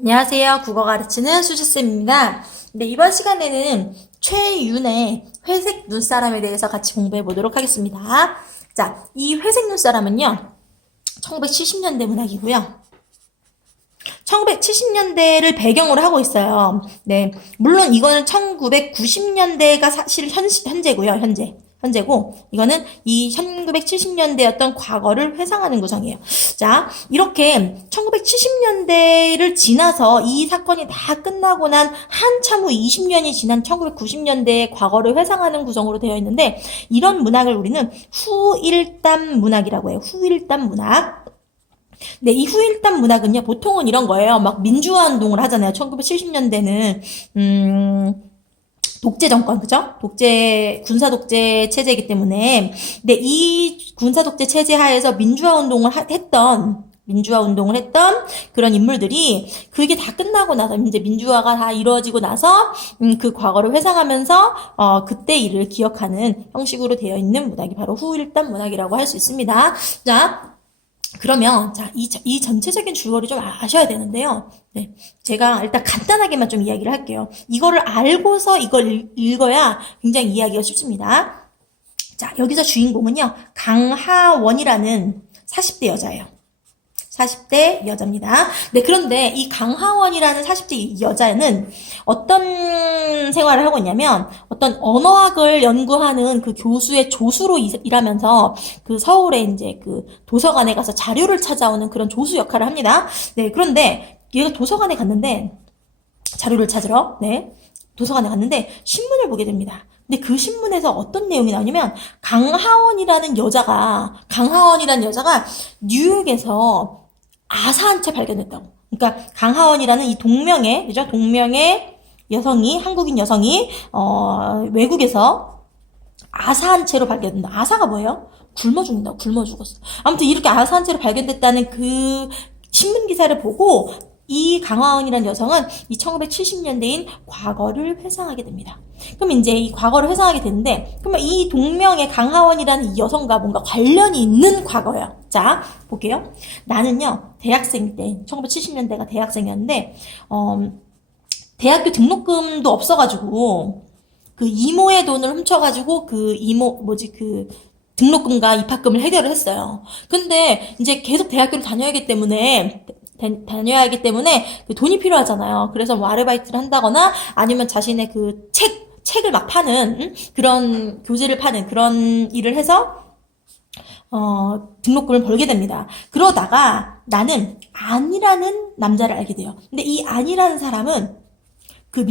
안녕하세요. 국어 가르치는 수지쌤입니다. 네, 이번 시간에는 최윤의 회색 눈사람에 대해서 같이 공부해 보도록 하겠습니다. 자, 이 회색 눈사람은요, 1970년대 문학이고요. 1970년대를 배경으로 하고 있어요. 네, 물론 이거는 1990년대가 사실 현재고요. 현재고 이거는 이 1970년대였던 과거를 회상하는 구성이에요. 자, 이렇게 1970년대를 지나서 이 사건이 다 끝나고 난 한참 후 20년이 지난 1990년대의 과거를 회상하는 구성으로 되어 있는데, 이런 문학을 우리는 후일담 문학이라고 해요. 후일담 문학. 네, 이 후일담 문학은요, 보통은 이런 거예요. 막 민주화 운동을 하잖아요. 1970년대는 독재 정권, 그죠? 군사 독재 체제이기 때문에. 근데 이 군사 독재 체제 하에서 민주화 운동을 했던 그런 인물들이, 그게 다 끝나고 나서, 이제 민주화가 다 이루어지고 나서, 그 과거를 회상하면서, 그때 일을 기억하는 형식으로 되어 있는 문학이 바로 후일담 문학이라고 할 수 있습니다. 자, 그러면, 자, 이 전체적인 줄거리 좀 아셔야 되는데요. 네. 제가 일단 간단하게만 좀 이야기를 할게요. 이거를 알고서 이걸 읽어야 굉장히 이해하기가 쉽습니다. 자, 여기서 주인공은요, 강하원이라는 40대 여자예요. 40대 여자입니다. 네, 그런데 이 강하원이라는 40대 여자는 어떤 생활을 하고 있냐면, 어떤 언어학을 연구하는 그 교수의 조수로 일하면서, 그 서울에 이제 그 도서관에 가서 자료를 찾아오는 그런 조수 역할을 합니다. 네, 그런데 얘가 도서관에 갔는데, 자료를 찾으러, 네, 도서관에 갔는데 신문을 보게 됩니다. 근데 그 신문에서 어떤 내용이 나오냐면, 강하원이라는 여자가 뉴욕에서 아사 한 채 발견했다고. 그러니까 강하원이라는 이 동명의 여성이, 한국인 여성이 외국에서 아사 한 채로 발견된다. 아사가 뭐예요? 굶어 죽는다고. 굶어 죽었어. 아무튼 이렇게 아사 한 채로 발견됐다는 그 신문 기사를 보고, 이 강하원이라는 여성은 이 1970년대인 과거를 회상하게 됩니다. 그럼 이제 이 과거를 회상하게 되는데, 그러면 이 동명의 강하원이라는 이 여성과 뭔가 관련이 있는 과거예요. 자, 볼게요. 나는요, 대학생 때, 1970년대가 대학생이었는데, 대학교 등록금도 없어가지고, 그 이모의 돈을 훔쳐가지고, 등록금과 입학금을 해결을 했어요. 근데 이제 계속 대학교를 다녀야 하기 때문에 그 돈이 필요하잖아요. 그래서 뭐 아르바이트를 한다거나, 아니면 자신의 그 책을 막 파는, 그런 교재를 파는 그런 일을 해서 등록금을 벌게 됩니다. 그러다가 나는 안이라는 남자를 알게 돼요. 근데 이 안이라는 사람은 그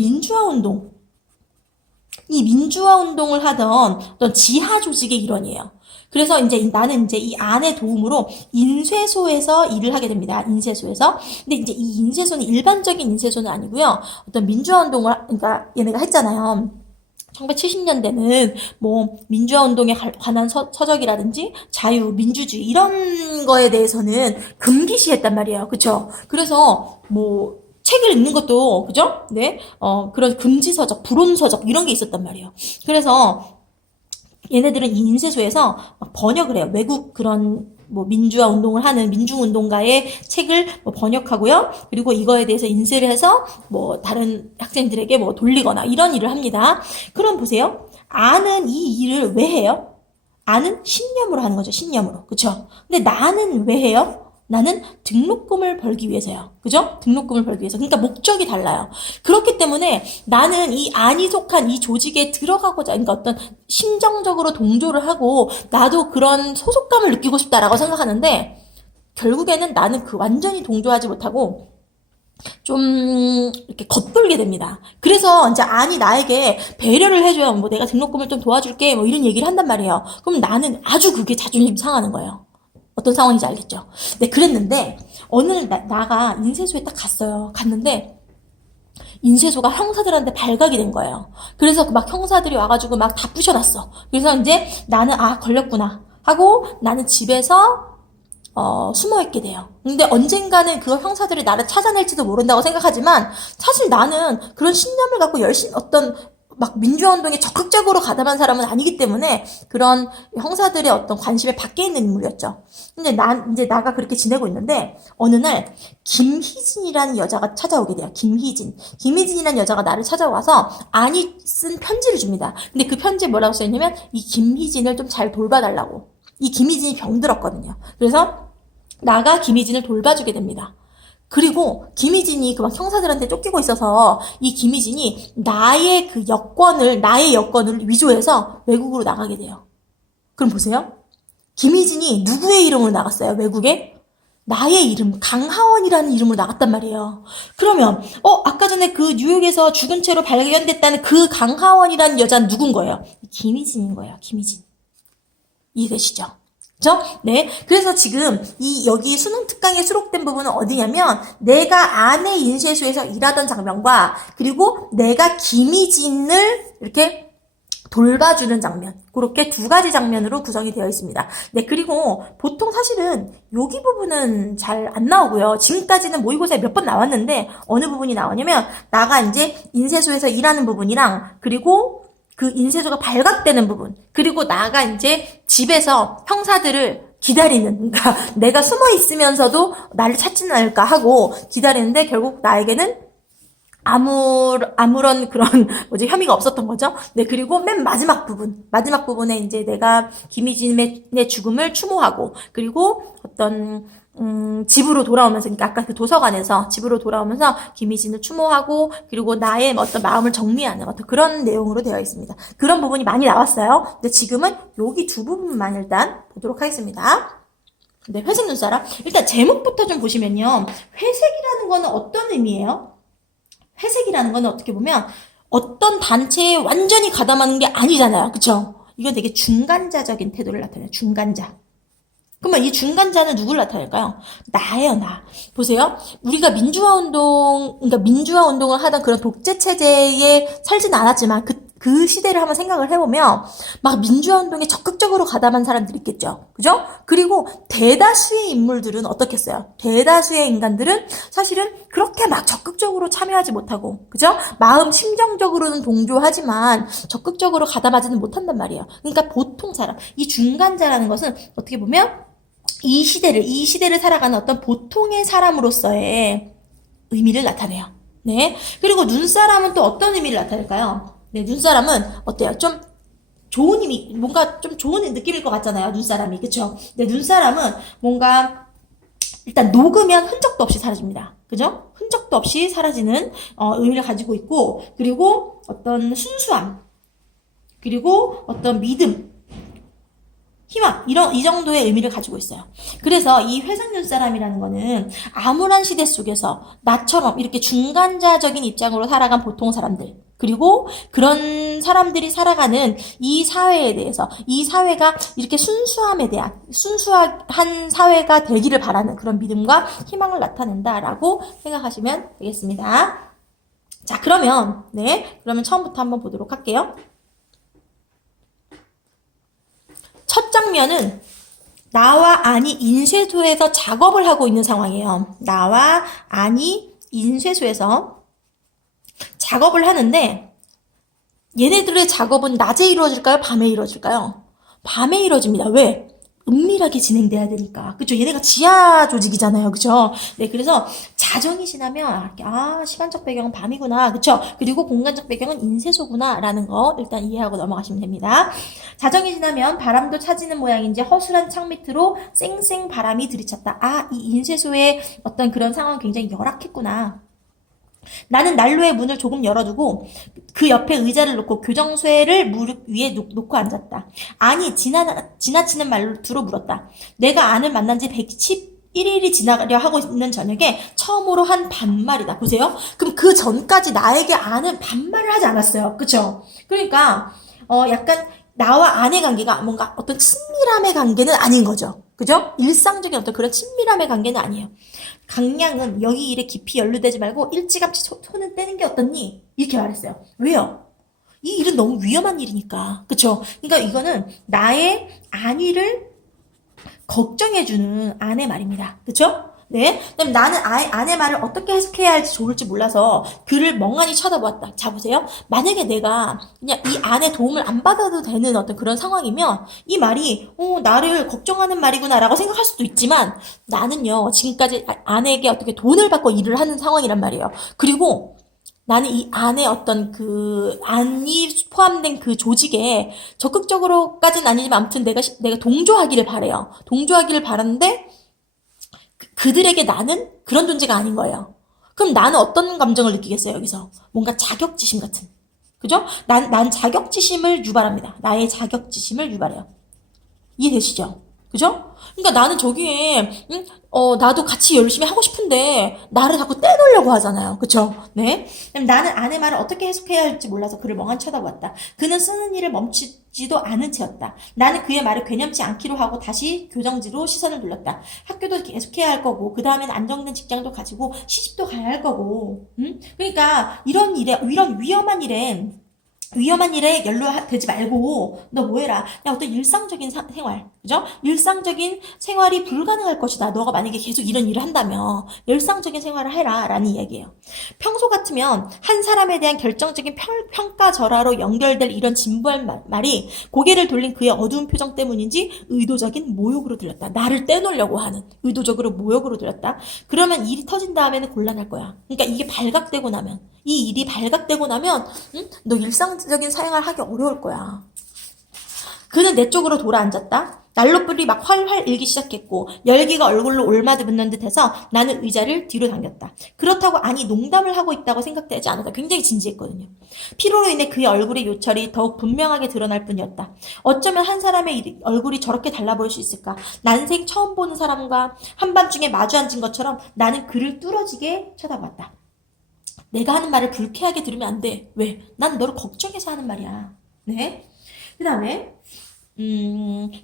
이 민주화 운동을 하던 어떤 지하 조직의 일원이에요. 그래서 이제 나는 이제 이 안의 도움으로 인쇄소에서 일을 하게 됩니다. 인쇄소에서. 근데 이제 이 인쇄소는 일반적인 인쇄소는 아니고요. 어떤 민주화 운동을, 그러니까 얘네가 했잖아요. 1970년대는 뭐 민주화 운동에 관한 서적이라든지 자유, 민주주의 이런 거에 대해서는 금기시했단 말이에요. 그쵸? 그래서 뭐 책을 읽는 것도, 그죠? 네. 그런 금지서적, 불온서적 이런 게 있었단 말이에요. 그래서 얘네들은 이 인쇄소에서 막 번역을 해요. 외국 그런 뭐 민주화 운동을 하는 민중운동가의 책을 뭐 번역하고요. 그리고 이거에 대해서 인쇄를 해서 뭐 다른 학생들에게 뭐 돌리거나 이런 일을 합니다. 그럼 보세요. 아는 이 일을 왜 해요? 아는 신념으로 하는 거죠. 신념으로. 그쵸? 근데 나는 왜 해요? 나는 등록금을 벌기 위해서요. 그죠? 등록금을 벌기 위해서. 그러니까 목적이 달라요. 그렇기 때문에 나는 이 안이 속한 이 조직에 들어가고자, 그러니까 어떤 심정적으로 동조를 하고 나도 그런 소속감을 느끼고 싶다라고 생각하는데, 결국에는 나는 그 완전히 동조하지 못하고 좀 이렇게 겉돌게 됩니다. 그래서 이제 안이 나에게 배려를 해줘요. 뭐 내가 등록금을 좀 도와줄게, 뭐 이런 얘기를 한단 말이에요. 그럼 나는 아주 그게 자존심 상하는 거예요. 어떤 상황인지 알겠죠? 네, 그랬는데 어느 날 나가 인쇄소에 딱 갔어요. 갔는데 인쇄소가 형사들한테 발각이 된 거예요. 그래서 막 형사들이 와가지고 막 다 부셔놨어. 그래서 이제 나는 걸렸구나 하고 나는 집에서 숨어있게 돼요. 근데 언젠가는 그 형사들이 나를 찾아낼지도 모른다고 생각하지만, 사실 나는 그런 신념을 갖고 열심히 막 민주화운동에 적극적으로 가담한 사람은 아니기 때문에 그런 형사들의 어떤 관심에 밖에 있는 인물이었죠. 근데 나가 그렇게 지내고 있는데 어느 날 김희진이라는 여자가 찾아오게 돼요. 김희진이라는 여자가 나를 찾아와서 안이 쓴 편지를 줍니다. 근데 그 편지에 뭐라고 써있냐면 이 김희진을 좀 잘 돌봐달라고. 이 김희진이 병들었거든요. 그래서 나가 김희진을 돌봐주게 됩니다. 그리고 김희진이 그 막 형사들한테 쫓기고 있어서 이 김희진이 나의 여권을 위조해서 외국으로 나가게 돼요. 그럼 보세요. 김희진이 누구의 이름으로 나갔어요? 외국에? 나의 이름, 강하원이라는 이름으로 나갔단 말이에요. 그러면 아까 전에 그 뉴욕에서 죽은 채로 발견됐다는 그 강하원이라는 여자는 누군 거예요? 김희진인 거예요. 김희진. 이해되시죠? 그죠? 네. 그래서 지금 여기 수능 특강에 수록된 부분은 어디냐면 내가 아내 인쇄소에서 일하던 장면과 그리고 내가 김희진을 이렇게 돌봐주는 장면. 그렇게 두 가지 장면으로 구성이 되어 있습니다. 네. 그리고 보통 사실은 여기 부분은 잘 안 나오고요. 지금까지는 모의고사에 몇 번 나왔는데 어느 부분이 나오냐면 나가 이제 인쇄소에서 일하는 부분이랑 그리고 그 인쇄소가 발각되는 부분, 그리고 나가 이제 집에서 형사들을 기다리는, 그러니까 내가 숨어 있으면서도 나를 찾지는 않을까 하고 기다리는데 결국 나에게는 아무런 그런 혐의가 없었던 거죠. 네, 그리고 맨 마지막 부분에 이제 내가 김희진의 죽음을 추모하고 그리고 어떤 집으로 돌아오면서, 그러니까 아까 그 도서관에서 집으로 돌아오면서 김희진을 추모하고 그리고 나의 어떤 마음을 정리하는 어떤 그런 내용으로 되어 있습니다. 그런 부분이 많이 나왔어요. 근데 지금은 여기 두 부분만 일단 보도록 하겠습니다. 네, 회색 눈사람. 일단 제목부터 좀 보시면요. 회색이라는 거는 어떤 의미예요? 회색이라는 거는 어떻게 보면 어떤 단체에 완전히 가담하는 게 아니잖아요. 그쵸? 이건 되게 중간자적인 태도를 나타내요. 중간자. 그러면 이 중간자는 누굴 나타낼까요? 나예요, 나. 보세요. 우리가 그러니까 민주화 운동을 하던 그런 독재 체제에 살진 않았지만 그 시대를 한번 생각을 해보면 막 민주화 운동에 적극적으로 가담한 사람들이 있겠죠. 그죠? 그리고 대다수의 인물들은 어떻겠어요? 대다수의 인간들은 사실은 그렇게 막 적극적으로 참여하지 못하고, 그죠? 심정적으로는 동조하지만 적극적으로 가담하지는 못한단 말이에요. 그러니까 보통 사람, 이 중간자라는 것은 어떻게 보면 이 시대를 살아가는 어떤 보통의 사람으로서의 의미를 나타내요. 네. 그리고 눈사람은 또 어떤 의미를 나타낼까요? 네, 눈사람은 어때요? 좀 좋은 의미, 뭔가 좀 좋은 느낌일 것 같잖아요. 눈사람이. 그쵸? 네, 눈사람은 뭔가 일단 녹으면 흔적도 없이 사라집니다. 그죠? 흔적도 없이 사라지는 의미를 가지고 있고, 그리고 어떤 순수함, 그리고 어떤 믿음, 희망, 이 정도의 의미를 가지고 있어요. 그래서 이 회색 눈사람이라는 거는 암울한 시대 속에서 나처럼 이렇게 중간자적인 입장으로 살아간 보통 사람들, 그리고 그런 사람들이 살아가는 이 사회에 대해서, 이 사회가 이렇게 순수한 사회가 되기를 바라는 그런 믿음과 희망을 나타낸다라고 생각하시면 되겠습니다. 자, 그러면 처음부터 한번 보도록 할게요. 첫 장면은 나와 안이 인쇄소에서 작업을 하고 있는 상황이에요. 나와 안이 인쇄소에서 작업을 하는데 얘네들의 작업은 낮에 이루어질까요? 밤에 이루어질까요? 밤에 이루어집니다. 왜? 은밀하게 진행돼야 되니까. 그쵸? 얘네가 지하 조직이잖아요. 그쵸? 네, 그래서 자정이 지나면, 시간적 배경은 밤이구나. 그쵸? 그리고 공간적 배경은 인쇄소구나. 라는 거 일단 이해하고 넘어가시면 됩니다. 자정이 지나면 바람도 차지는 모양인지 허술한 창 밑으로 쌩쌩 바람이 들이쳤다. 이 인쇄소의 어떤 그런 상황은 굉장히 열악했구나. 나는 난로의 문을 조금 열어두고 그 옆에 의자를 놓고 교정쇠를 무릎 위에 놓고 앉았다. 아니, 지나치는 말투로 물었다. 내가 안을 만난 지 111일이 지나가려 하고 있는 저녁에 처음으로 한 반말이다. 보세요. 그럼 그 전까지 나에게 안은 반말을 하지 않았어요. 그쵸? 그러니까 약간 나와 안의 관계가 뭔가 어떤 친밀함의 관계는 아닌 거죠. 그죠? 일상적인 어떤 그런 친밀함의 관계는 아니에요. 강량은 여기 일에 깊이 연루되지 말고 일찌감치 손을 떼는 게 어떻니? 이렇게 말했어요. 왜요? 이 일은 너무 위험한 일이니까. 그쵸? 그러니까 이거는 나의 안위를 걱정해주는 아내 말입니다. 그쵸? 네. 그다음에 나는 아내 말을 어떻게 해석해야 할지 좋을지 몰라서 그를 멍하니 쳐다보았다. 자, 보세요. 만약에 내가 그냥 이 아내 도움을 안 받아도 되는 어떤 그런 상황이면 이 말이, 나를 걱정하는 말이구나라고 생각할 수도 있지만 나는요, 지금까지 아내에게 어떻게 돈을 받고 일을 하는 상황이란 말이에요. 그리고 나는 이 안에 어떤 그 안이 포함된 그 조직에 적극적으로까지는 아니지만 아무튼 내가 동조하기를 바래요. 동조하기를 바라는데 그들에게 나는 그런 존재가 아닌 거예요. 그럼 나는 어떤 감정을 느끼겠어요, 여기서? 뭔가 자격지심 같은. 그죠? 난 자격지심을 유발합니다. 나의 자격지심을 유발해요. 이해되시죠? 그죠? 그러니까 나는 저기에, 나도 같이 열심히 하고 싶은데, 나를 자꾸 떼놓으려고 하잖아요. 그쵸? 네. 나는 아내 말을 어떻게 해석해야 할지 몰라서 그를 멍하니 쳐다보았다. 그는 쓰는 일을 멈추지도 않은 채였다. 나는 그의 말을 괴념치 않기로 하고 다시 교정지로 시선을 돌렸다. 학교도 계속해야 할 거고, 그 다음엔 안정된 직장도 가지고, 시집도 가야 할 거고, 그러니까, 이런 위험한 일에 연루되지 말고 너 뭐해라. 그냥 어떤 일상적인 생활, 그죠? 일상적인 생활이 불가능할 것이다. 너가 만약에 계속 이런 일을 한다면 일상적인 생활을 해라 라는 이야기예요. 평소 같으면 한 사람에 대한 결정적인 평가절하로 연결될 이런 진부한 말이 고개를 돌린 그의 어두운 표정 때문인지 의도적인 모욕으로 들렸다. 나를 떼놓으려고 하는 의도적으로 모욕으로 들렸다. 그러면 일이 터진 다음에는 곤란할 거야. 그러니까 이게 발각되고 나면, 이 일이 발각되고 나면 너 일상적인 생활 하기 어려울 거야. 그는 내 쪽으로 돌아 앉았다. 난로불이 막 활활 일기 시작했고 열기가 얼굴로 올마드붙는 듯해서 나는 의자를 뒤로 당겼다. 그렇다고 아니 농담을 하고 있다고 생각되지 않았다. 굉장히 진지했거든요. 피로로 인해 그의 얼굴의 요철이 더욱 분명하게 드러날 뿐이었다. 어쩌면 한 사람의 얼굴이 저렇게 달라 보일 수 있을까? 난생 처음 보는 사람과 한밤중에 마주 앉은 것처럼 나는 그를 뚫어지게 쳐다봤다. 내가 하는 말을 불쾌하게 들으면 안 돼. 왜? 난 너를 걱정해서 하는 말이야. 네? 그 다음에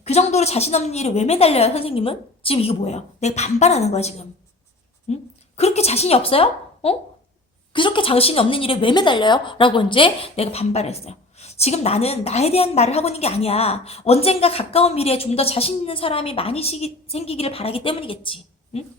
그 정도로 자신 없는 일에 왜 매달려요, 선생님은? 지금 이거 뭐예요? 내가 반발하는 거야, 지금. 응? 그렇게 자신이 없어요? 그렇게 자신이 없는 일에 왜 매달려요? 라고 이제 내가 반발했어요. 지금 나는 나에 대한 말을 하고 있는 게 아니야. 언젠가 가까운 미래에 좀 더 자신 있는 사람이 많이 생기기를 바라기 때문이겠지. 응?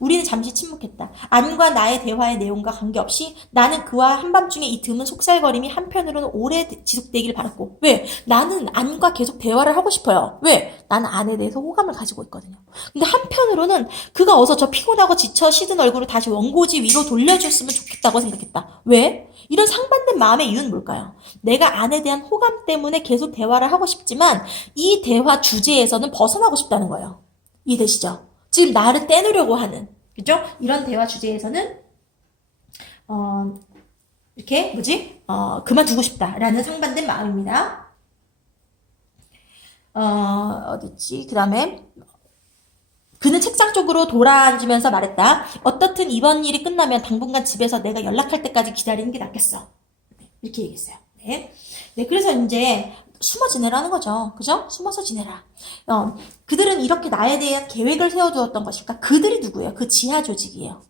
우리는 잠시 침묵했다. 안과 나의 대화의 내용과 관계없이 나는 그와 한밤중에 이 드문 속살거림이 한편으로는 오래 지속되길 바랐고, 왜? 나는 안과 계속 대화를 하고 싶어요. 왜? 나는 안에 대해서 호감을 가지고 있거든요. 근데 한편으로는 그가 어서 저 피곤하고 지쳐 시든 얼굴을 다시 원고지 위로 돌려줬으면 좋겠다고 생각했다. 왜? 이런 상반된 마음의 이유는 뭘까요? 내가 안에 대한 호감 때문에 계속 대화를 하고 싶지만 이 대화 주제에서는 벗어나고 싶다는 거예요. 이해되시죠? 지금 나를 떼놓으려고 하는, 그죠? 이런 대화 주제에서는 이렇게 그만두고 싶다라는 상반된 마음입니다. 어딨지? 그 다음에 그는 책상 쪽으로 돌아앉으면서 말했다. 어떻든 이번 일이 끝나면 당분간 집에서 내가 연락할 때까지 기다리는 게 낫겠어. 이렇게 얘기했어요. 네. 네, 그래서 이제 숨어 지내라는 거죠. 그죠? 숨어서 지내라. 그들은 이렇게 나에 대한 계획을 세워두었던 것일까? 그들이 누구예요? 그 지하 조직이에요.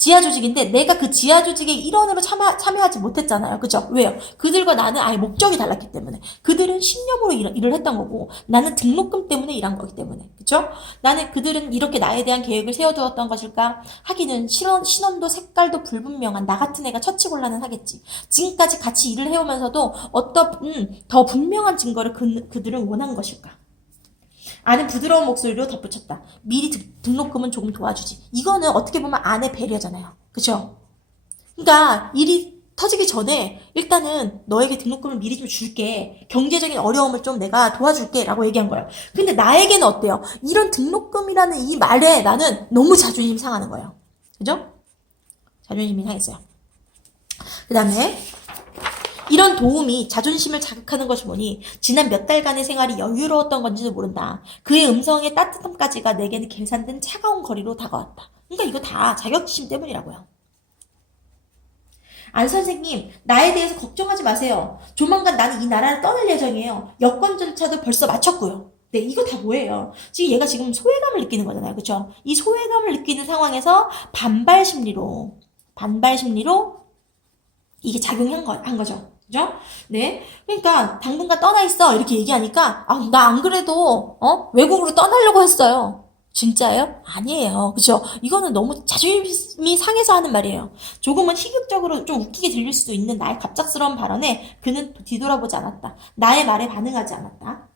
지하 조직인데 내가 그 지하 조직의 일원으로 참여하지 못했잖아요. 그죠? 왜요? 그들과 나는 아예 목적이 달랐기 때문에. 그들은 신념으로 일을 했던 거고 나는 등록금 때문에 일한 거기 때문에. 그죠? 나는 그들은 이렇게 나에 대한 계획을 세워두었던 것일까? 하기는 신원도 색깔도 불분명한 나 같은 애가 처치곤란은 하겠지. 지금까지 같이 일을 해오면서도 어떤 더 분명한 증거를 그들은 원한 것일까? 아는 부드러운 목소리로 덧붙였다. 미리 등록금은 조금 도와주지. 이거는 어떻게 보면 아내 배려잖아요. 그죠? 그러니까 일이 터지기 전에 일단은 너에게 등록금을 미리 좀 줄게. 경제적인 어려움을 좀 내가 도와줄게 라고 얘기한 거예요. 근데 나에게는 어때요? 이런 등록금이라는 이 말에 나는 너무 자존심이 상하는 거예요. 그죠? 자존심이 상했어요. 그 다음에 이런 도움이 자존심을 자극하는 것이 뭐니 지난 몇 달간의 생활이 여유로웠던 건지도 모른다. 그의 음성의 따뜻함까지가 내게는 계산된 차가운 거리로 다가왔다. 그러니까 이거 다 자격지심 때문이라고요. 안 선생님, 나에 대해서 걱정하지 마세요. 조만간 나는 이 나라를 떠날 예정이에요. 여권 절차도 벌써 마쳤고요. 네, 이거 다 뭐예요? 얘가 지금 소외감을 느끼는 거잖아요. 그쵸? 이 소외감을 느끼는 상황에서 반발 심리로 이게 작용한 거죠. 그죠? 네. 그러니까, 당분간 떠나 있어. 이렇게 얘기하니까, 나 안 그래도, 외국으로 떠나려고 했어요. 진짜예요? 아니에요. 그죠? 이거는 너무 자존심이 상해서 하는 말이에요. 조금은 희극적으로 좀 웃기게 들릴 수도 있는 나의 갑작스러운 발언에 그는 뒤돌아보지 않았다. 나의 말에 반응하지 않았다.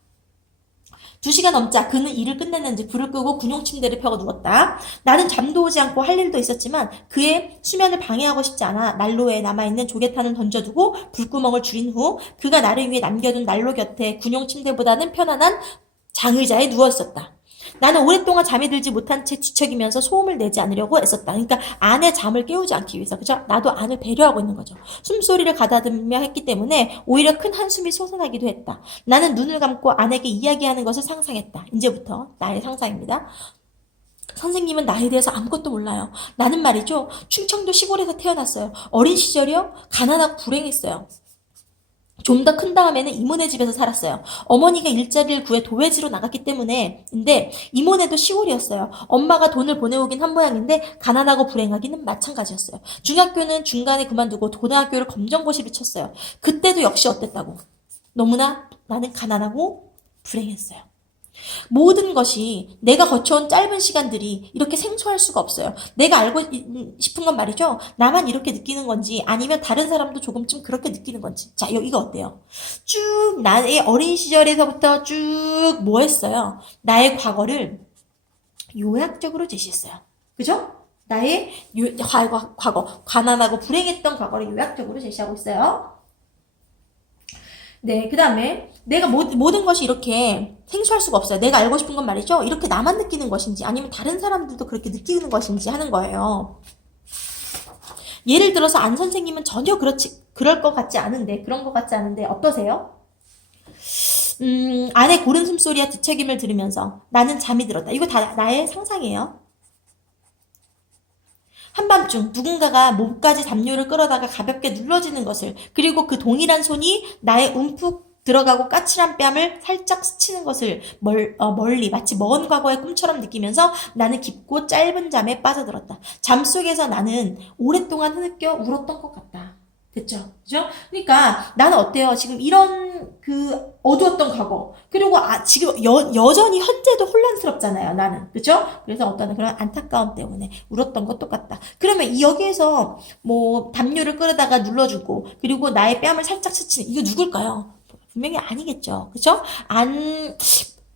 2시간 넘자 그는 일을 끝냈는지 불을 끄고 군용 침대를 펴고 누웠다. 나는 잠도 오지 않고 할 일도 있었지만 그의 수면을 방해하고 싶지 않아 난로에 남아있는 조개탄을 던져두고 불구멍을 줄인 후 그가 나를 위해 남겨둔 난로 곁에 군용 침대보다는 편안한 장의자에 누워있었다. 나는 오랫동안 잠이 들지 못한 채 뒤척이면서 소음을 내지 않으려고 애썼다. 그러니까 아내 잠을 깨우지 않기 위해서, 그죠? 나도 아내를 배려하고 있는 거죠. 숨소리를 가다듬으며 했기 때문에 오히려 큰 한숨이 솟아나기도 했다. 나는 눈을 감고 아내에게 이야기하는 것을 상상했다. 이제부터 나의 상상입니다. 선생님은 나에 대해서 아무것도 몰라요. 나는 말이죠. 충청도 시골에서 태어났어요. 어린 시절이요? 가난하고 불행했어요. 좀 더 큰 다음에는 이모네 집에서 살았어요. 어머니가 일자리를 구해 도외지로 나갔기 때문에. 근데 이모네도 시골이었어요. 엄마가 돈을 보내오긴 한 모양인데 가난하고 불행하기는 마찬가지였어요. 중학교는 중간에 그만두고 고등학교를 검정고시를 쳤어요. 그때도 역시 어땠다고. 너무나 나는 가난하고 불행했어요. 모든 것이 내가 거쳐온 짧은 시간들이 이렇게 생소할 수가 없어요. 내가 알고 싶은 건 말이죠. 나만 이렇게 느끼는 건지 아니면 다른 사람도 조금쯤 그렇게 느끼는 건지. 자, 이거 어때요? 쭉 나의 어린 시절에서부터 쭉 뭐 했어요? 나의 과거를 요약적으로 제시했어요. 그죠? 나의 과거, 가난하고 불행했던 과거를 요약적으로 제시하고 있어요. 네, 그 다음에 내가 모든 것이 이렇게 생소할 수가 없어요. 내가 알고 싶은 건 말이죠. 이렇게 나만 느끼는 것인지 아니면 다른 사람들도 그렇게 느끼는 것인지 하는 거예요. 예를 들어서 안 선생님은 전혀 그럴 것 같지 않은데, 그런 것 같지 않은데 어떠세요? 아내 고른 숨소리와 뒤척임을 들으면서 나는 잠이 들었다. 이거 다 나의 상상이에요. 한밤중 누군가가 목까지 담요를 끌어다가 가볍게 눌러지는 것을, 그리고 그 동일한 손이 나의 움푹 들어가고 까칠한 뺨을 살짝 스치는 것을 멀리 마치 먼 과거의 꿈처럼 느끼면서 나는 깊고 짧은 잠에 빠져들었다. 잠 속에서 나는 오랫동안 흐느껴 울었던 것 같다. 됐죠? 그죠? 그러니까 나는 어때요? 지금 이런 그 어두웠던 과거, 그리고 지금 여전히 현재도 혼란스럽잖아요, 나는. 그죠? 그래서 어떤 그런 안타까움 때문에 울었던 것 똑같다. 그러면 여기에서 뭐 담요를 끌어다가 눌러주고 그리고 나의 뺨을 살짝 스치는 이거 누굴까요? 분명히 아니겠죠. 그죠?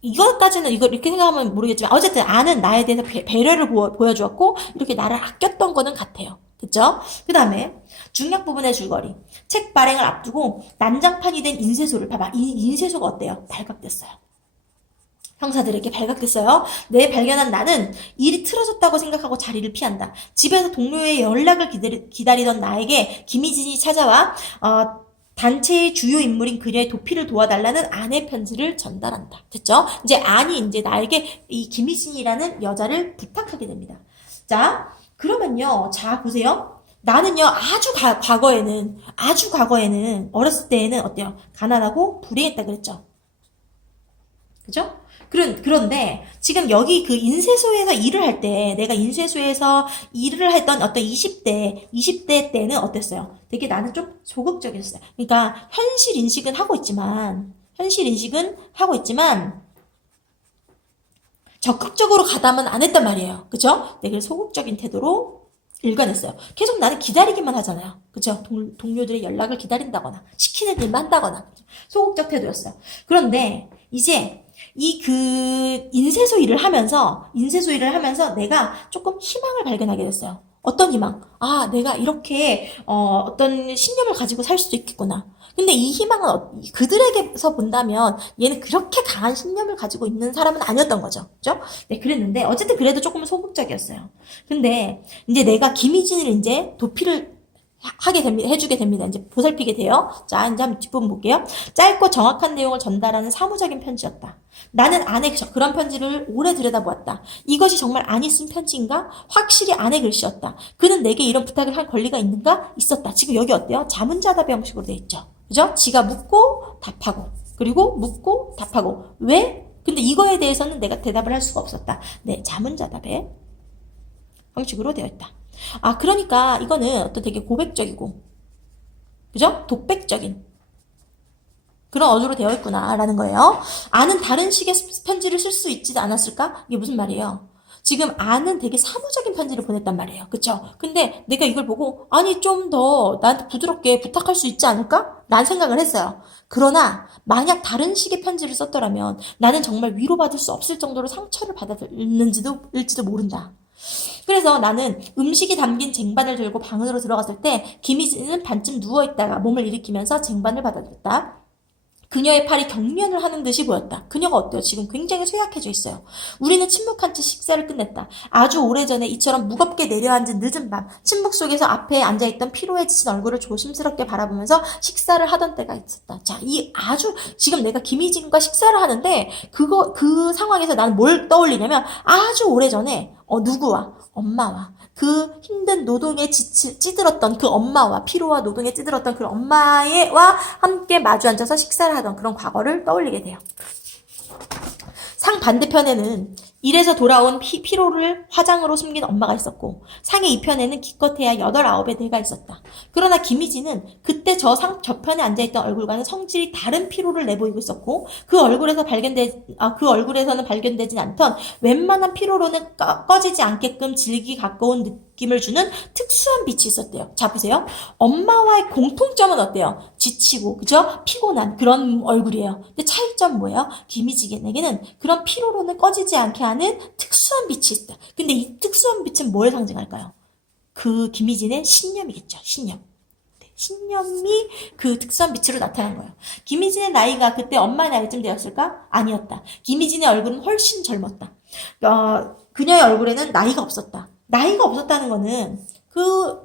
이것까지는 이걸 이렇게 생각하면 모르겠지만 어쨌든 아는 나에 대해서 배려를 보여주었고 이렇게 나를 아꼈던 거는 같아요. 그쵸? 그 다음에 중력 부분의 줄거리. 책 발행을 앞두고 난장판이 된 인쇄소를 봐봐. 이 인쇄소가 어때요? 발각됐어요. 형사들에게 발각됐어요. 내 발견한 나는 일이 틀어졌다고 생각하고 자리를 피한다. 집에서 동료의 연락을 기다리던 나에게 김희진이 찾아와 단체의 주요 인물인 그녀의 도피를 도와달라는 아내 편지를 전달한다. 됐죠? 이제 이제 나에게 이 김희진이라는 여자를 부탁하게 됩니다. 자, 그러면요. 자, 보세요. 나는요, 아주 과거에는, 어렸을 때에는 어때요? 가난하고 불행했다 그랬죠? 그죠? 그런데 지금 여기 그 인쇄소에서 일을 할 때, 내가 인쇄소에서 일을 했던 어떤 20대 때는 어땠어요? 되게 나는 좀 소극적이었어요. 그러니까 현실 인식은 하고 있지만, 적극적으로 가담은 안 했단 말이에요. 그죠? 되게 소극적인 태도로 일관했어요. 계속 나는 기다리기만 하잖아요. 그죠? 동료들의 연락을 기다린다거나, 시키는 일만 한다거나. 소극적 태도였어요. 그런데 이제 인쇄소 일을 하면서 내가 조금 희망을 발견하게 됐어요. 어떤 희망? 내가 이렇게, 어떤 신념을 가지고 살 수도 있겠구나. 근데 이 희망은 그들에게서 본다면 얘는 그렇게 강한 신념을 가지고 있는 사람은 아니었던 거죠. 그죠? 네, 그랬는데, 어쨌든 그래도 조금 소극적이었어요. 근데 이제 내가 김희진을 이제 도피를 해주게 됩니다. 이제 보살피게 돼요. 자, 이제 한번 뒷부분 볼게요. 짧고 정확한 내용을 전달하는 사무적인 편지였다. 나는 아내 그런 편지를 오래 들여다보았다. 이것이 정말 아니 쓴 편지인가? 확실히 아내 글씨였다. 그는 내게 이런 부탁을 할 권리가 있는가? 있었다. 지금 여기 어때요? 자문자답의 형식으로 돼 있죠. 그죠? 지가 묻고 답하고 그리고 묻고 답하고. 왜? 근데 이거에 대해서는 내가 대답을 할 수가 없었다. 네, 자문자답의 형식으로 되어 있다. 그러니까 이거는 어떤 되게 고백적이고, 그죠? 독백적인 그런 어조로 되어 있구나라는 거예요. 아는 다른 식의 편지를 쓸 수 있지 않았을까? 이게 무슨 말이에요? 지금 아는 되게 사무적인 편지를 보냈단 말이에요. 그쵸? 근데 내가 이걸 보고, 아니, 좀 더 나한테 부드럽게 부탁할 수 있지 않을까? 라는 생각을 했어요. 그러나, 만약 다른 식의 편지를 썼더라면 나는 정말 위로받을 수 없을 정도로 상처를 받았을지도 모른다. 그래서 나는 음식이 담긴 쟁반을 들고 방으로 들어갔을 때 김희진은 반쯤 누워있다가 몸을 일으키면서 쟁반을 받아들였다. 그녀의 팔이 경련을 하는 듯이 보였다. 그녀가 어때요? 지금 굉장히 쇠약해져 있어요. 우리는 침묵한 채 식사를 끝냈다. 아주 오래전에 이처럼 무겁게 내려앉은 늦은 밤, 침묵 속에서 앞에 앉아있던 피로에 지친 얼굴을 조심스럽게 바라보면서 식사를 하던 때가 있었다. 자, 이 아주 지금 내가 김희진과 식사를 하는데 그 상황에서 나는 뭘 떠올리냐면 아주 오래전에 누구와? 엄마와 그 힘든 노동에 찌들었던 그 엄마와 피로와 노동에 찌들었던 그 엄마와 함께 마주 앉아서 식사를 하던 그런 과거를 떠올리게 돼요. 상 반대편에는 일에서 돌아온 피로를 화장으로 숨긴 엄마가 있었고 상의 이편에는 기껏해야 8, 9의 내가 있었다. 그러나 김희진은 그때 저편에 앉아있던 얼굴과는 성질이 다른 피로를 내보이고 있었고 그 얼굴에서는 발견되진 않던 웬만한 피로로는 꺼지지 않게끔 질기 가까운 느낌을 주는 특수한 빛이 있었대요. 자, 보세요. 엄마와의 공통점은 어때요? 지치고, 그죠? 피곤한 그런 얼굴이에요. 근데 차이점 뭐예요? 김희진에게는 그런 피로로는 꺼지지 않게 하는 특수한 빛이 있다. 근데 이 특수한 빛은 뭘 상징할까요? 그 김희진의 신념이겠죠. 신념. 신념이 그 특수한 빛으로 나타난 거예요. 김희진의 나이가 그때 엄마의 나이쯤 되었을까? 아니었다. 김희진의 얼굴은 훨씬 젊었다. 그녀의 얼굴에는 나이가 없었다. 나이가 없었다는 거는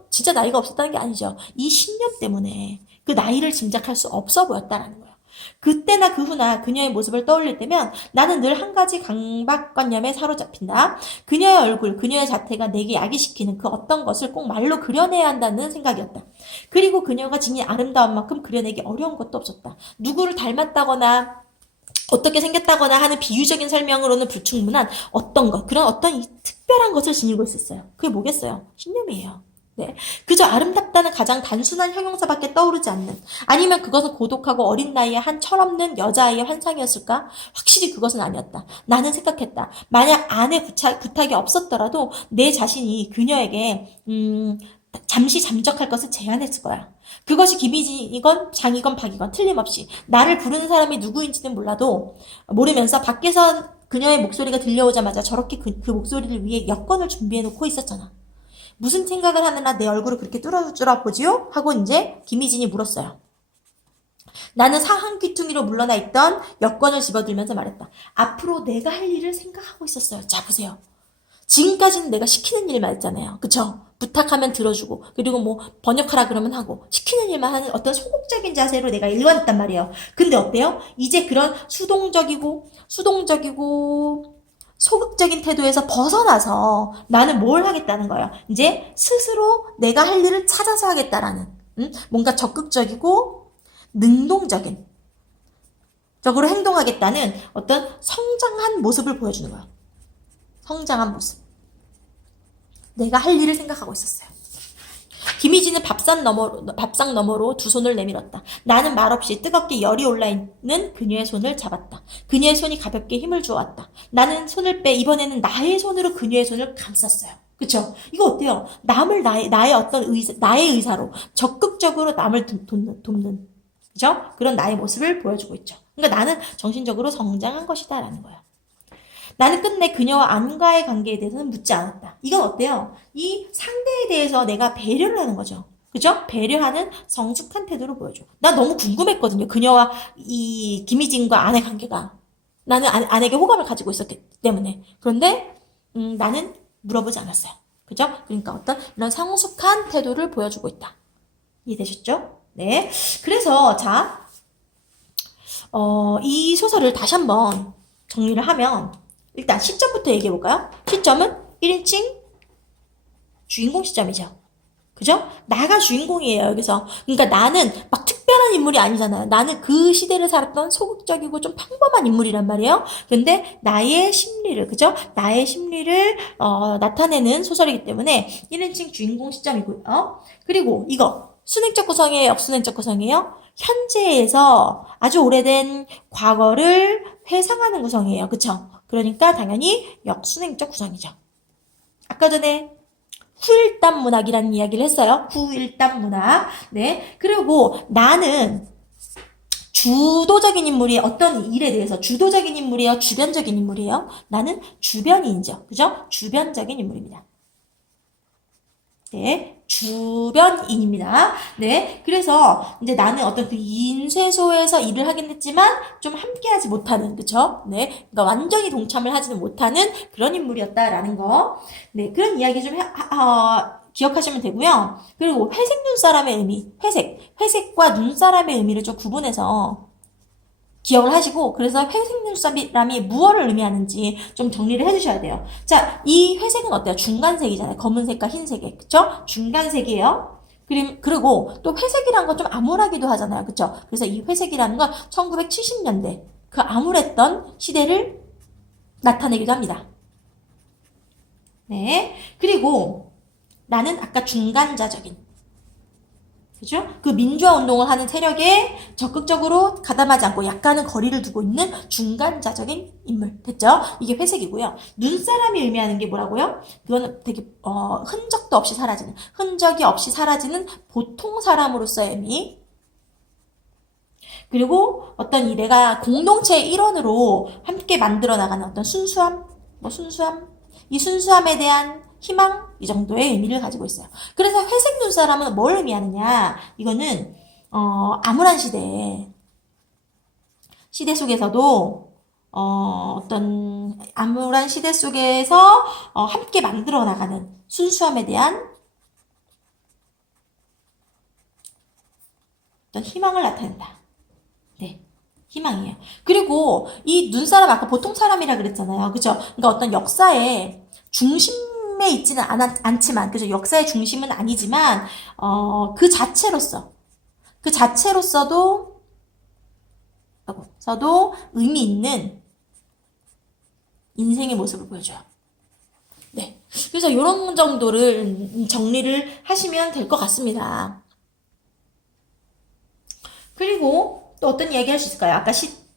진짜 나이가 없었다는 게 아니죠. 이 신념 때문에 그 나이를 짐작할 수 없어 보였다라는 거예요. 그때나 그 후나 그녀의 모습을 떠올릴 때면 나는 늘 한 가지 강박관념에 사로잡힌다. 그녀의 얼굴, 그녀의 자태가 내게 야기시키는 그 어떤 것을 꼭 말로 그려내야 한다는 생각이었다. 그리고 그녀가 지닌 아름다운 만큼 그려내기 어려운 것도 없었다. 누구를 닮았다거나 어떻게 생겼다거나 하는 비유적인 설명으로는 불충분한 그런 어떤 특별한 것을 지니고 있었어요. 그게 뭐겠어요? 신념이에요. 네. 그저 아름답다는 가장 단순한 형용사밖에 떠오르지 않는, 아니면 그것은 고독하고 어린 나이에 한 철없는 여자아이의 환상이었을까? 확실히 그것은 아니었다. 나는 생각했다. 만약 아내 부탁이 없었더라도 내 자신이 그녀에게 잠시 잠적할 것을 제안했을 거야. 그것이 김희진이건 장이건 박이건 틀림없이 나를 부르는 사람이 누구인지는 모르면서 밖에서 그녀의 목소리가 들려오자마자 저렇게 그 목소리를 위해 여권을 준비해놓고 있었잖아. 무슨 생각을 하느라 내 얼굴을 그렇게 뚫어주라 보지요? 하고 이제 김희진이 물었어요. 나는 상한 귀퉁이로 물러나 있던 여권을 집어들면서 말했다. 앞으로 내가 할 일을 생각하고 있었어요. 자, 보세요. 지금까지는 내가 시키는 일만 했잖아요. 그쵸? 부탁하면 들어주고, 그리고 뭐 번역하라 그러면 하고, 시키는 일만 하는 어떤 소극적인 자세로 내가 일관했단 말이에요. 근데 어때요? 이제 그런 수동적이고 소극적인 태도에서 벗어나서 나는 뭘 하겠다는 거예요. 이제 스스로 내가 할 일을 찾아서 하겠다라는, 뭔가 적극적이고 능동적인 적으로 행동하겠다는 어떤 성장한 모습을 보여주는 거예요. 성장한 모습. 내가 할 일을 생각하고 있었어요. 김희진은 밥상 너머로 두 손을 내밀었다. 나는 말없이 뜨겁게 열이 올라있는 그녀의 손을 잡았다. 그녀의 손이 가볍게 힘을 주어왔다. 나는 손을 빼 이번에는 나의 손으로 그녀의 손을 감쌌어요. 그쵸? 이거 어때요? 남을 나의 의사로 적극적으로 남을 돕는 그죠? 그런 나의 모습을 보여주고 있죠. 그러니까 나는 정신적으로 성장한 것이다라는 거예요. 나는 끝내 그녀와 안과의 관계에 대해서는 묻지 않았다. 이건 어때요? 이 상대에 대해서 내가 배려를 하는 거죠. 그죠? 배려하는 성숙한 태도를 보여줘. 난 너무 궁금했거든요. 그녀와 이 김희진과 아내 관계가. 나는 아내에게 호감을 가지고 있었기 때문에. 그런데 나는 물어보지 않았어요. 그죠? 그러니까 어떤 이런 성숙한 태도를 보여주고 있다. 이해되셨죠? 네. 그래서 이 소설을 다시 한번 정리를 하면 일단 시점부터 얘기해볼까요? 시점은 1인칭 주인공 시점이죠. 그죠? 나가 주인공이에요, 여기서. 그러니까 나는 막 특별한 인물이 아니잖아요. 나는 그 시대를 살았던 소극적이고 좀 평범한 인물이란 말이에요. 근데 나의 심리를, 그죠? 나의 심리를 나타내는 소설이기 때문에 1인칭 주인공 시점이고요. 그리고 이거 순행적 구성이에요, 역순행적 구성이에요? 현재에서 아주 오래된 과거를 회상하는 구성이에요. 그쵸? 그러니까 당연히 역순행적 구성이죠. 아까 전에 후일담 문학이라는 이야기를 했어요. 후일담 문학. 네. 그리고 나는 주도적인 인물이 어떤 일에 대해서 주도적인 인물이에요? 주변적인 인물이에요? 나는 주변인이죠. 그죠? 주변적인 인물입니다. 네, 주변인입니다. 네, 그래서 이제 나는 어떤 그 인쇄소에서 일을 하긴 했지만 좀 함께하지 못하는, 그쵸? 네, 그러니까 완전히 동참을 하지는 못하는 그런 인물이었다라는 거. 네, 그런 이야기 좀 기억하시면 되고요. 그리고 회색 눈사람의 의미, 회색과 눈사람의 의미를 좀 구분해서 기억을 하시고, 그래서 회색 눈사람이 무엇을 의미하는지 좀 정리를 해주셔야 돼요. 자, 이 회색은 어때요? 중간색이잖아요. 검은색과 흰색에. 그쵸? 중간색이에요. 그리고 또 회색이란 건 좀 암울하기도 하잖아요. 그쵸? 그래서 이 회색이라는 건 1970년대, 그 암울했던 시대를 나타내기도 합니다. 네. 그리고 나는 아까 중간자적인, 그죠? 그 민주화 운동을 하는 세력에 적극적으로 가담하지 않고 약간은 거리를 두고 있는 중간자적인 인물. 됐죠? 이게 회색이고요. 눈사람이 의미하는 게 뭐라고요? 그거는 되게 흔적도 없이 사라지는, 흔적이 없이 사라지는 보통 사람으로서의 의미. 그리고 어떤 이 내가 공동체의 일원으로 함께 만들어 나가는 어떤 순수함, 이 순수함에 대한 희망, 이 정도의 의미를 가지고 있어요. 그래서 회색 눈사람은 뭘 의미하느냐? 이거는 암울한 시대 속에서도 어떤 암울한 시대 속에서 함께 만들어 나가는 순수함에 대한 어떤 희망을 나타낸다. 네. 희망이에요. 그리고 이 눈사람 아까 보통 사람이라 그랬잖아요. 그죠? 그러니까 어떤 역사의 중심에 있지는 않지만, 그죠? 역사의 중심은 아니지만, 그 자체로서도 의미 있는 인생의 모습을 보여줘요. 네. 그래서 이런 정도를 정리를 하시면 될 것 같습니다. 그리고 또 어떤 이야기 할 수 있을까요? 아까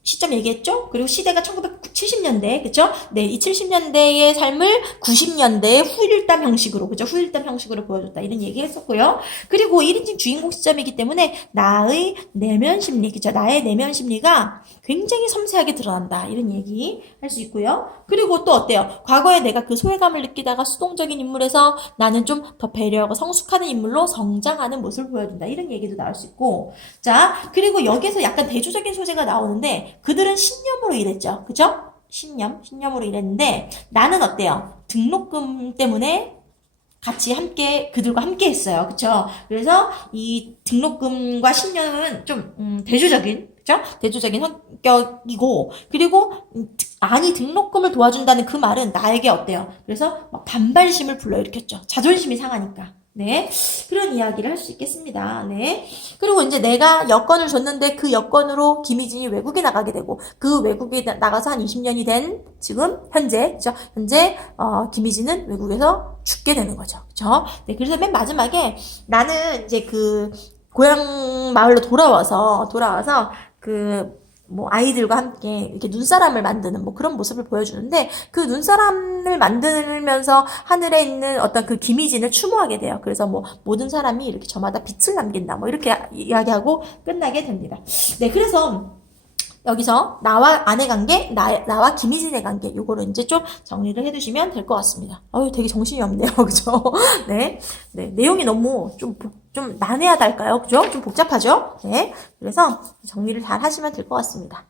시점 얘기했죠? 그리고 시대가 1970년대, 그쵸? 네, 이 70년대의 삶을 90년대의 후일담 형식으로, 그죠? 후일담 형식으로 보여줬다. 이런 얘기 했었고요. 그리고 1인칭 주인공 시점이기 때문에 나의 내면 심리, 그죠? 나의 내면 심리가 굉장히 섬세하게 드러난다. 이런 얘기 할 수 있고요. 그리고 또 어때요? 과거에 내가 그 소외감을 느끼다가 수동적인 인물에서 나는 좀 더 배려하고 성숙하는 인물로 성장하는 모습을 보여준다. 이런 얘기도 나올 수 있고. 자, 그리고 여기서 약간 대조적인 소재가 나오는데 그들은 신념으로 일했죠. 그죠? 신념으로 일했는데 나는 어때요? 등록금 때문에 그들과 함께 했어요. 그쵸? 그래서 이 등록금과 신념은 좀, 대조적인, 그쵸? 대조적인 성격이고, 그리고, 등록금을 도와준다는 그 말은 나에게 어때요? 그래서 막 반발심을 불러일으켰죠. 자존심이 상하니까. 네. 그런 이야기를 할 수 있겠습니다. 네. 그리고 이제 내가 여권을 줬는데 그 여권으로 김희진이 외국에 나가게 되고, 그 외국에 나가서 한 20년이 된 지금, 현재, 김희진은 외국에서 죽게 되는 거죠. 그죠? 네. 그래서 맨 마지막에 나는 이제 그 고향 마을로 돌아와서 아이들과 함께 이렇게 눈사람을 만드는 그런 모습을 보여주는데 그 눈사람을 만들면서 하늘에 있는 어떤 그 김희진을 추모하게 돼요. 그래서 모든 사람이 이렇게 저마다 빛을 남긴다. 이렇게 이야기하고 끝나게 됩니다. 네, 그래서 여기서 나와 아내 관계, 나와 김희진의 관계, 요거를 이제 좀 정리를 해두시면 될 것 같습니다. 되게 정신이 없네요. 그죠? 네. 네. 내용이 너무 좀 난해하달까요? 그죠? 좀 복잡하죠? 네. 그래서 정리를 잘 하시면 될 것 같습니다.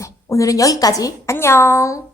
네. 오늘은 여기까지. 안녕!